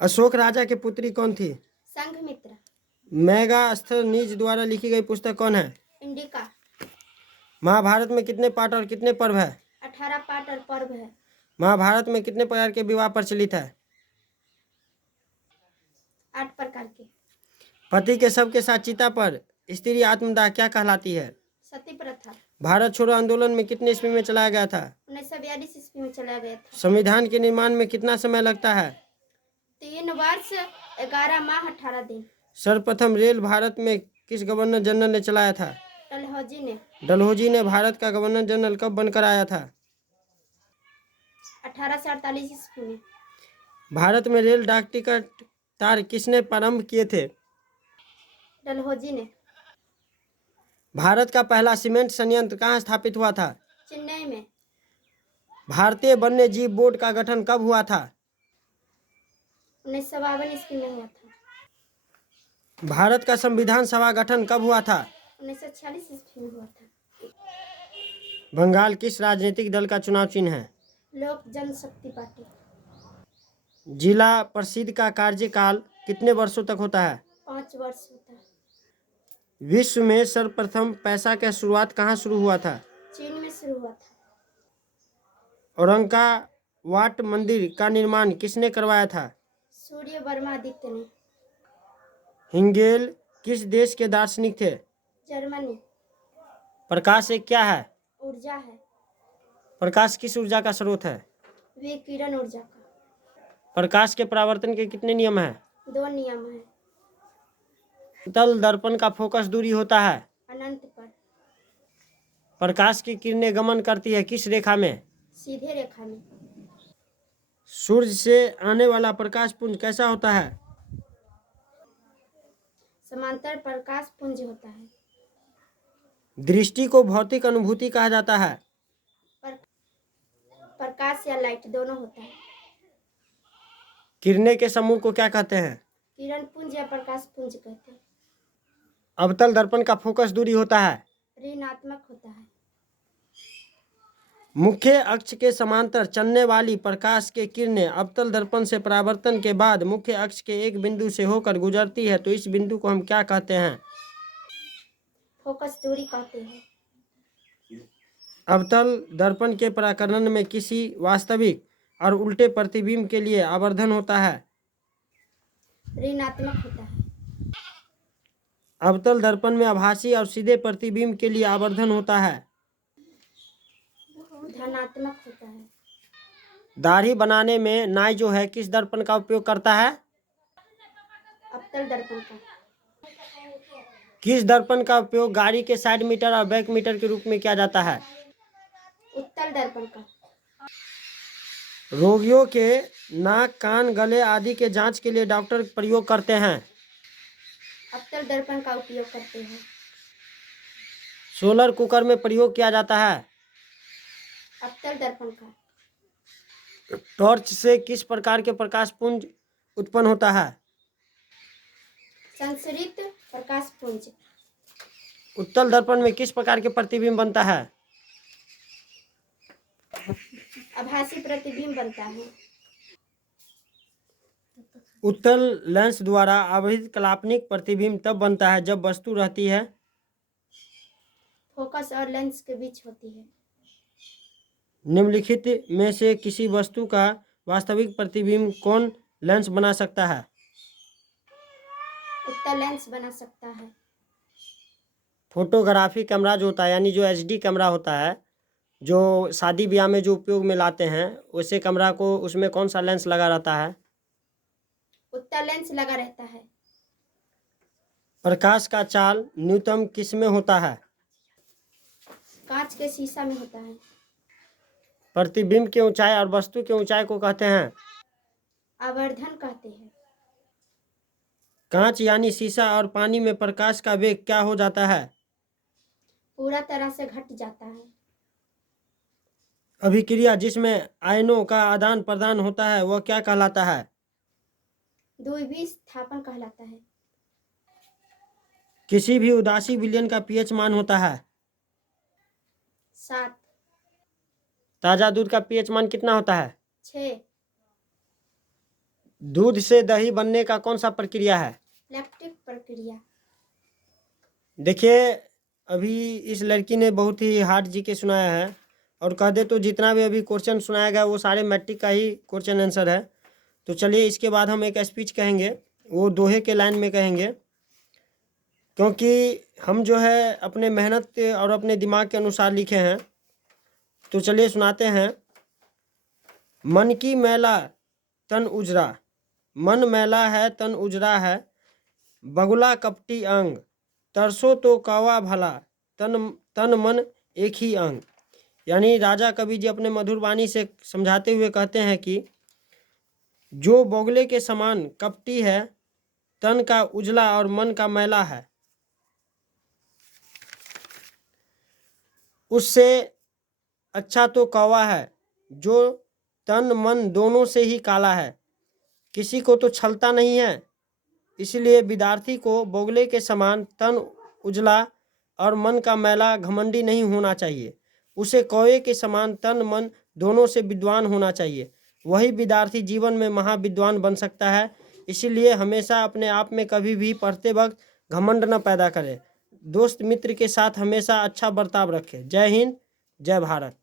अशोक राजा की पुत्री कौन थी? संघमित्रा। मेगास्थनीज द्वारा लिखी गई पुस्तक कौन है? इंडिका। महाभारत में कितने पाठ और कितने पर्व है? 18 पाठ और पर्व है। महाभारत में कितने प्रकार के विवाह प्रचलित है? 8 प्रकार के। पति के शव के साथ चिता पर स्त्री आत्मदाह क्या कहलाती है? सती प्रथा। भारत छोड़ो आंदोलन में कितने ईस्वी में चलाया गया था? 1942 ईस्वी में चला गया था। संविधान के निर्माण में कितना समय लगता है? 3 वर्ष 11 माह 18 दिन। सर्वप्रथम रेल भारत में किस गवर्नर जनरल ने चलाया था? डलहौजी ने। डलहौजी ने भारत का गवर्नर जनरल कब बनकर आया था? 1848 ईस्वी में। भारत में रेल डाक टिकट तार किसने प्रारंभ किए थे? डलहौजी ने। भारत का पहला सीमेंट संयंत्र कहाँ स्थापित हुआ था? चेन्नई में। भारतीय वन्य जीव बोर्ड का गठन कब हुआ था? 1952 ईस्वी में हुआ था। भारत का संविधान सभा गठन कब हुआ था? 1946 ईस्वी में हुआ था। बंगाल किस राजनीतिक दल का चुनाव चिन्ह है? लोक जनशक्ति पार्टी। जिला परिषद का कार्यकाल कितने वर्षों तक होता है? 5 वर्ष होता है। विश्व में सर्वप्रथम पैसा का शुरुआत कहाँ शुरू हुआ था? चीन में शुरू हुआ था। औरंगाबाद मंदिर का निर्माण किसने करवाया था? सूर्य वर्मा आदित्य ने। हिगेल किस देश के दार्शनिक थे? जर्मनी। प्रकाश एक क्या है? ऊर्जा है। प्रकाश किस ऊर्जा का स्रोत है? विकिरण ऊर्जा का। प्रकाश के परावर्तन के कितने नियम हैं? 2 नियम है। तल दर्पण का फोकस दूरी होता है? अनंत पर। प्रकाश की किरणें गमन करती है किस रेखा में? सीधे रेखा में। सूर्य से आने वाला प्रकाश पुंज कैसा होता है? समांतर प्रकाश पुंज होता है। दृष्टि को भौतिक अनुभूति कहा जाता है। प्रकाश या लाइट दोनों होता है। किरणें के समूह को क्या कहते हैं? किरण पुंज या प्रकाश पुंज कहते हैं। अवतल दर्पण का फोकस दूरी होता है? ऋणात्मक होता है। मुख्य अक्ष के समांतर चलने वाली प्रकाश की किरणें अवतल दर्पण से परावर्तन के बाद मुख्य अक्ष के एक बिंदु से होकर गुजरती है तो इस बिंदु को हम क्या कहते हैं? फोकस दूरी कहते हैं। अवतल दर्पण के पराकरण में किसी वास्तविक और उल्टे प्रतिबिंब के लिए आवर्धन होता है? ऋणात्मक होता है। अवतल दर्पण में आभासी और सीधे प्रतिबिंब के लिए आवर्धन होता है? धनात्मक होता है। दाढ़ी बनाने में नाई जो है किस दर्पण का उपयोग करता है? अवतल दर्पण का। किस दर्पण का उपयोग गाड़ी के साइड मीटर और बैक मीटर के रूप में किया जाता है? उत्तल दर्पण का। रोगियों के नाक कान गले आदि के जांच के लिए डॉक्टर प्रयोग करते हैं? अवतल दर्पण का उपयोग करते हैं। सोलर कुकर में प्रयोग किया जाता है? अवतल दर्पण का। टॉर्च से किस प्रकार के प्रकाश पुंज उत्पन्न होता है? संसरित प्रकाश पुंज। उत्तल दर्पण में किस प्रकार के प्रतिबिंब बनता है? आभासी प्रतिबिंब बनता है। उत्तल लेंस द्वारा आवृत काल्पनिक प्रतिबिंब तब बनता है जब वस्तु रहती है फोकस और लेंस के बीच होती है। निम्नलिखित में से किसी वस्तु का वास्तविक प्रतिबिंब कौन लेंस बना सकता है? उत्तल लेंस बना सकता है। फोटोग्राफी कैमरा जो होता है यानी जो एचडी कैमरा होता है जो शादी ब्याह में जो उपयोग में लाते हैं वैसे कैमरा को उसमें कौन सा लेंस लगा रहता है? उत्तल लेंस लगा रहता है। प्रकाश का चाल न्यूनतम किस में होता है? कांच के शीशा में होता है। प्रतिबिंब की ऊंचाई और वस्तु की ऊंचाई को कहते हैं? आवर्धन कहते हैं। कांच यानी शीशा और पानी में प्रकाश का वेग क्या हो जाता है? पूरा तरह से घट जाता है। अभिक्रिया जिसमें आयनों का आदान प्रदान होता है वह क्या कहलाता है? द्विविस्थापन कहलाता है। किसी भी उदासी विलयन का पीएच मान होता है? 7। ताजा दूध का पीएच मान कितना होता है? 6। दूध से दही बनने का कौन सा प्रक्रिया है? लैक्टिक प्रक्रिया। देखिए, अभी इस लड़की ने बहुत ही हार्ड जीके सुनाया है, और कह दे तो जितना भी अभी क्वेश्चन सुनाया गया वो सारे मैट्रिक का ही क्वेश्चन आंसर है। तो चलिए, इसके बाद हम एक स्पीच कहेंगे, वो दोहे के लाइन में कहेंगे, क्योंकि हम जो है अपने मेहनत और अपने दिमाग के अनुसार लिखे हैं। तो चलिए सुनाते हैं। मन की मैला तन उजरा, मन मैला है तन उजरा है, बगुला कपटी अंग, तरसो तो कौवा भला, तन तन मन एक ही अंग। यानी राजा कवि जी अपने मधुर वाणी से समझाते हुए कहते हैं कि जो बोगले के समान कपटी है, तन का उजला और मन का मैला है, उससे अच्छा तो कौवा है जो तन मन दोनों से ही काला है, किसी को तो छलता नहीं है। इसलिए विद्यार्थी को बोगले के समान तन उजला और मन का मैला घमंडी नहीं होना चाहिए। उसे कौवे के समान तन मन दोनों से विद्वान होना चाहिए। वही विद्यार्थी जीवन में महाविद्वान बन सकता है। इसीलिए हमेशा अपने आप में कभी भी पढ़ते वक्त घमंड न पैदा करें। दोस्त मित्र के साथ हमेशा अच्छा बर्ताव रखें। जय हिंद, जय भारत।